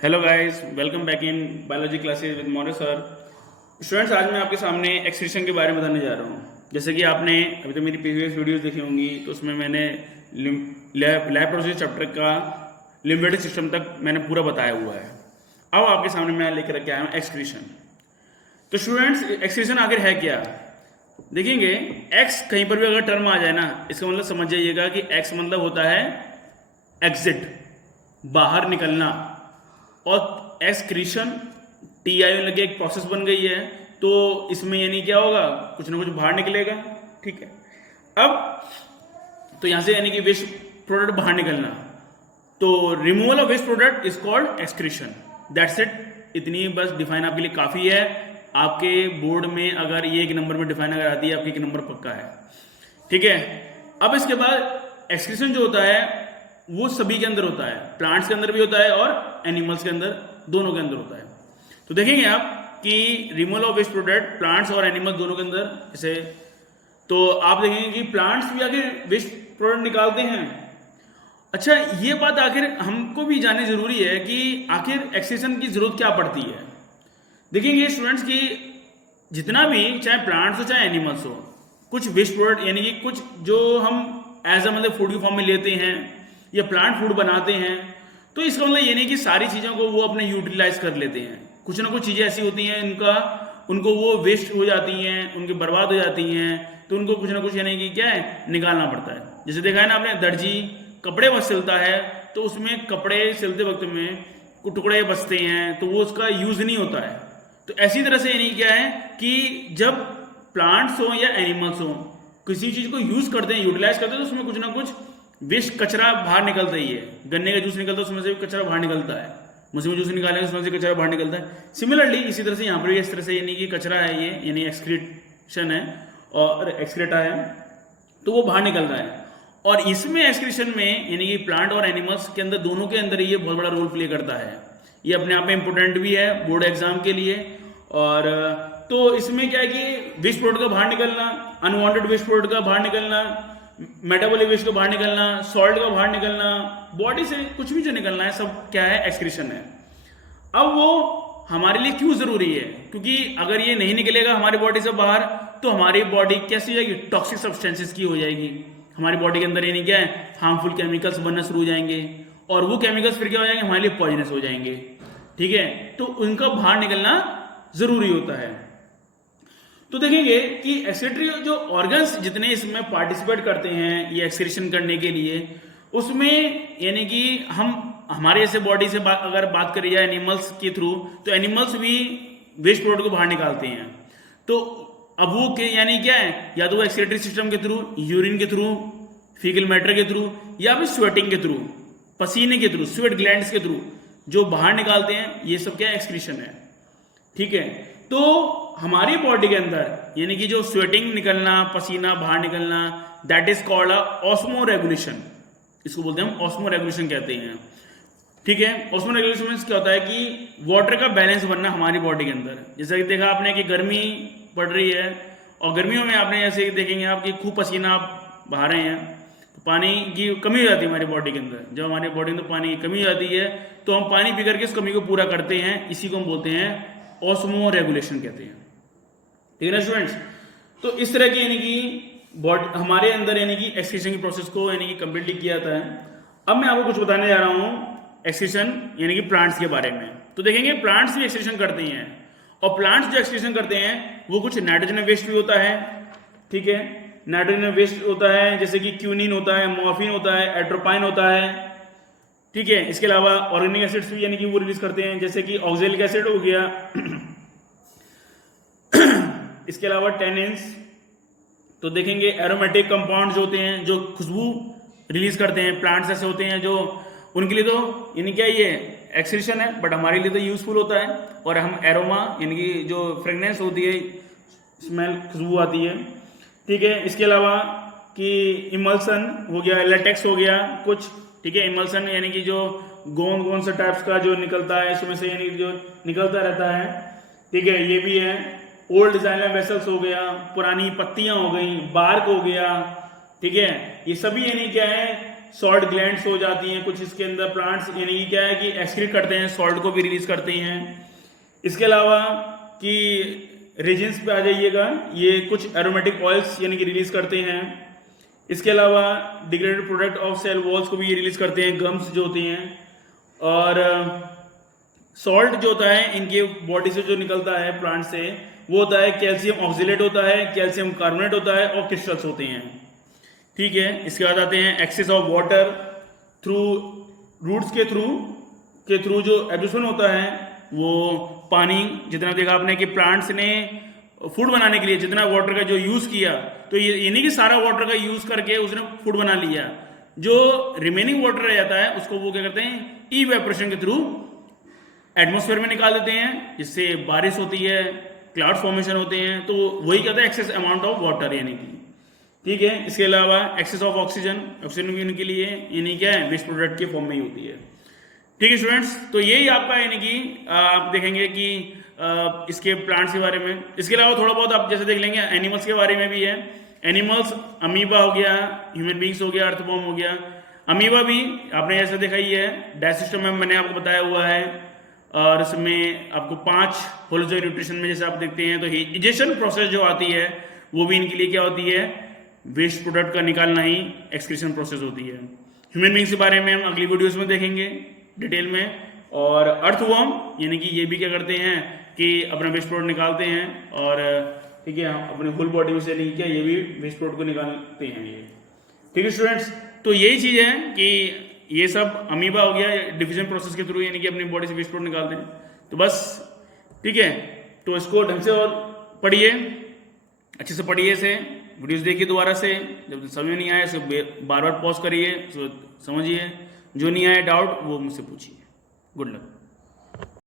Hello guys, welcome back in biology classes with Maurya sir. Students, आज मैं आपके सामने एक्सक्रीशन के बारे में बताने जा रहा हूँ। जैसे कि आपने अभी तो मेरी प्रीवियस वीडियोस देखी होंगी, तो उसमें मैंने लैब प्रोसेस चैप्टर का लिम्फेटिक सिस्टम तक मैंने पूरा बताया हुआ है। अब आपके सामने मैं लेकर के आया हूँ एक्सक्रीशन। तो स्टूडेंट्स, एक्सक्रीशन आखिर है क्या? देखेंगे, एक्स कहीं पर भी अगर टर्म आ जाए ना, इसका मतलब समझ जाइएगा कि एक्स मतलब होता है एग्जिट, बाहर निकलना, और एक्सक्रीशन टी आई लगे एक प्रोसेस बन गई है। तो इसमें यानी क्या होगा, कुछ ना कुछ बाहर निकलेगा। ठीक है, अब तो यहां से यानी कि वेस्ट प्रोडक्ट बाहर निकलना, तो removal of waste product is called excretion. That's it. इतनी बस डिफाइन आपके लिए काफी है। आपके बोर्ड में अगर ये एक नंबर में डिफाइन अगर आती है, आपके एक नंबर पक्का है। ठीक है, अब इसके बाद एक्सक्रीशन जो होता है वो सभी के अंदर होता है, प्लांट्स के अंदर भी होता है और एनिमल्स के अंदर, दोनों के अंदर होता है। तो देखेंगे आप कि removal of waste product plants और एनिमल्स दोनों के अंदर जैसे, तो आप देखेंगे कि प्लांट्स भी आखिर वेस्ट प्रोडक्ट निकालते हैं। अच्छा, ये बात आखिर हमको भी जाननी जरूरी है कि आखिर एक्सक्रीशन की जरूरत क्या पड़ती है। देखेंगे स्टूडेंट्स कि जितना भी, चाहे प्लांट्स हो चाहे एनिमल्स हो, कुछ वेस्ट प्रोडक्ट यानी कि कुछ जो हम एज अ मतलब फूड की फॉर्म में लेते हैं या प्लांट फूड बनाते हैं, तो इसका मतलब ये नहीं कि सारी चीज़ों को वो अपने यूटिलाइज कर लेते हैं। कुछ ना कुछ चीज़ें ऐसी होती हैं उनको वो वेस्ट हो जाती हैं, उनकी बर्बाद हो जाती हैं, तो उनको कुछ ना कुछ यानी कि क्या है, निकालना पड़ता है। जैसे देखा है ना आपने, दर्जी कपड़े बस सिलता है, तो उसमें कपड़े सिलते वक्त में कुछ टुकड़े बचते हैं, तो वो उसका यूज नहीं होता है। तो ऐसी तरह से यानी क्या है कि जब प्लांट्स हो या एनिमल्स हो, किसी चीज को यूज करते हैं, यूटिलाइज करते हैं, तो उसमें कुछ ना कुछ वेस्ट कचरा बाहर निकलता ही है। गन्ने का जूस निकलता है, उसमें से कचरा बाहर निकलता है। मौसमी जूस निकालेंगे, उसमें से कचरा बाहर निकलता है। सिमिलरली इसी तरह से यहाँ पर भी इस तरह से यानी कि कचरा है ये, यानी एक्सक्रीशन है और एक्सक्रेटा है, तो वो बाहर निकल रहा है। और इसमें एक्सक्रीशन में यानी कि प्लांट और एनिमल्स के अंदर, दोनों के अंदर ये बहुत बड़ा रोल प्ले करता है। ये अपने आप में इंपोर्टेंट भी है बोर्ड एग्जाम के लिए। और तो इसमें क्या है कि वेस्ट प्रोडक्ट का बाहर निकलना, अनवांटेड वेस्ट प्रोडक्ट का बाहर निकलना, मेटाबॉलिक वेस्ट का बाहर निकलना, सॉल्ट का बाहर निकलना, बॉडी से कुछ भी जो निकलना है, सब क्या है, एक्सक्रीशन है। अब वो हमारे लिए क्यों जरूरी है? क्योंकि अगर ये नहीं निकलेगा हमारी बॉडी से बाहर, तो हमारी बॉडी कैसी हो जाएगी, टॉक्सिक सब्सटेंसेस की हो जाएगी। हमारी बॉडी के अंदर यानी क्या है, हार्मफुल केमिकल्स बनना शुरू हो जाएंगे, और वो केमिकल्स फिर क्या हो जाएंगे, हमारे लिए पॉइजनस हो जाएंगे। ठीक है, तो उनका बाहर निकलना जरूरी होता है। तो देखेंगे कि एक्सक्रीटरी जो ऑर्गन्स जितने इसमें पार्टिसिपेट करते हैं ये एक्सक्रीशन करने के लिए, उसमें यानी कि हमारे ऐसे बॉडी से अगर बात करी जाए एनिमल्स के थ्रू, तो एनिमल्स भी वेस्ट प्रोडक्ट को बाहर निकालते हैं। तो अब वो के यानी क्या है, या तो वो एक्सक्रीटरी सिस्टम के थ्रू, यूरिन के थ्रू, फीकल मैटर के थ्रू, या फिर स्वेटिंग के थ्रू, पसीने के थ्रू, स्वेट ग्लैंड्स के थ्रू जो बाहर निकालते हैं, ये सब क्या एक्सक्रीशन है। ठीक है, तो हमारी बॉडी के अंदर यानी कि जो स्वेटिंग निकलना, पसीना बाहर निकलना, that is called osmo regulation. इसको बोलते हैं हम ऑस्मो रेगुलेशन कहते हैं। ठीक है, ऑस्मो रेगुलेशन में क्या होता है कि वाटर का बैलेंस बनना हमारी बॉडी के अंदर। जैसा कि देखा आपने कि गर्मी पड़ रही है, और गर्मियों में आपने ऐसे देखेंगे आप कि खूब पसीना आप बहा रहे हैं, तो पानी की कमी हो जाती है हमारी बॉडी के अंदर। जब हमारी बॉडी के अंदर पानी की कमी हो जाती है, तो हम पानी पी करके उस कमी को पूरा करते हैं। इसी को हम बोलते हैं ऑस्मो रेगुलेशन कहते हैं। ठीक है ना स्टूडेंट्स? तो इस तरह की यानी कि हमारे अंदर यानी कि एक्सक्रीशन की प्रोसेस को यानी कि कंप्लीटली किया जाता है। अब मैं आपको कुछ बताने जा रहा हूं एक्सक्रीशन यानी कि प्लांट्स के बारे में। तो देखेंगे प्लांट्स भी एक्सक्रीशन करते हैं, और प्लांट्स जो एक्सक्रीशन करते हैं वो कुछ नाइट्रोजन वेस्ट भी होता है। ठीक है, नाइट्रोजन वेस्ट होता है, जैसे कि क्यूनिन होता है, मॉर्फिन होता है, एट्रोपाइन होता है। ठीक है, इसके अलावा ऑर्गेनिक एसिड्स भी यानी कि वो रिलीज करते हैं, जैसे कि ऑक्जेलिक एसिड हो गया इसके अलावा टेनिन्स। तो देखेंगे एरोमेटिक कंपाउंड्स होते हैं जो खुशबू रिलीज करते हैं। प्लांट्स ऐसे होते हैं जो, उनके लिए तो यानी क्या ये एक्सक्रीशन है, बट हमारे लिए तो यूजफुल होता है, और हम एरोमा यानी कि जो फ्रेगनेंस होती है, स्मेल, खुशबू आती है। ठीक है, इसके अलावा कि इमल्सन हो गया, लेटेक्स हो गया कुछ। ठीक है, इमल्सन यानी कि जो गोंद गोंद से टाइप्स का जो निकलता है, इसमें से यानी जो निकलता रहता है। ठीक है, ये भी है। ओल्ड डिजाइनर वेसल्स हो गया, पुरानी पत्तियां हो गई, बार्क हो गया। ठीक है, ये सभी यानी क्या है सॉल्ट ग्लैंड्स हो जाती हैं कुछ इसके अंदर प्लांट्स, यानी कि क्या है कि एक्सक्रीट करते हैं, सॉल्ट को भी रिलीज करते हैं। इसके अलावा कि रेजिन्स पे आ जाइएगा, ये कुछ एरोमेटिक ऑयल्स यानी कि रिलीज करते हैं। इसके अलावा degraded product of cell walls को भी ये रिलीज करते हैं, गम्स जो होती हैं। और सॉल्ट जो होता है इनके बॉडी से जो निकलता है प्लांट से, वो होता है कैल्शियम ऑक्सिलेट होता है, कैल्शियम कार्बोनेट होता है और क्रिस्टल्स होते हैं। ठीक है, इसके बाद आते हैं excess of water through roots के थ्रू जो एब्जॉर्प्शन होता है, वो पानी जितना देखा आपने कि प्लांट्स ने फूड बनाने के लिए जितना वाटर का जो यूज किया, तो ये नहीं कि सारा वाटर का यूज करके उसने फूड बना लिया, जो रिमेनिंग वाटर रह जाता है उसको वो क्या करते हैं, इवेपोरेशन के थ्रू एटमॉस्फेयर में निकाल देते हैं, जिससे बारिश होती है, क्लाउड फॉर्मेशन होते हैं। तो वही कहते हैं एक्सेस अमाउंट ऑफ वाटर, यानी कि ठीक है। इसके अलावा एक्सेस ऑफ ऑक्सीजन भी इनके लिए यानी क्या है, वेस्ट प्रोडक्ट के फॉर्म में ही होती है। ठीक है स्टूडेंट्स, तो यही आपका यानी कि आप देखेंगे कि इसके प्लांट्स के बारे में। इसके अलावा थोड़ा बहुत आप जैसे देख लेंगे एनिमल्स के बारे में भी है। एनिमल्स अमीबा हो गया, ह्यूमन बींग्स हो गया, अर्थवॉर्म हो गया। अमीबा भी आपने जैसे देखा ही है, डाइजेस्टम में मैंने आपको बताया हुआ है, और इसमें आपको 5 होलोजोइक न्यूट्रिशन में जैसे आप देखते हैं, तो इजेशन प्रोसेस जो आती है वो भी इनके लिए क्या होती है, वेस्ट प्रोडक्ट का निकालना ही एक्सक्रीशन प्रोसेस होती है। ह्यूमन बींग्स के बारे में हम अगली वीडियोस में देखेंगे डिटेल में। और अर्थवॉर्म यानी कि ये भी क्या करते हैं कि अपना वेस्ट प्रोडक्ट निकालते हैं, और ठीक है अपने होल बॉडी में से नहीं क्या, ये भी वेस्ट प्रोडक्ट को निकालते हैं ये। ठीक है स्टूडेंट्स, तो यही चीज़ है कि ये सब अमीबा हो गया, डिफिजन प्रोसेस के थ्रू यानी कि अपनी बॉडी से वेस्ट प्रोडक्ट निकालते हैं। तो बस ठीक है, तो इसको ढंग से और पढ़िए, अच्छे से पढ़िए, इसे वीडियोस देखिए दोबारा से, जब समझ नहीं आए तो बार बार पॉज करिए, समझिए, जो नहीं आए डाउट वो मुझसे पूछिए। Good luck.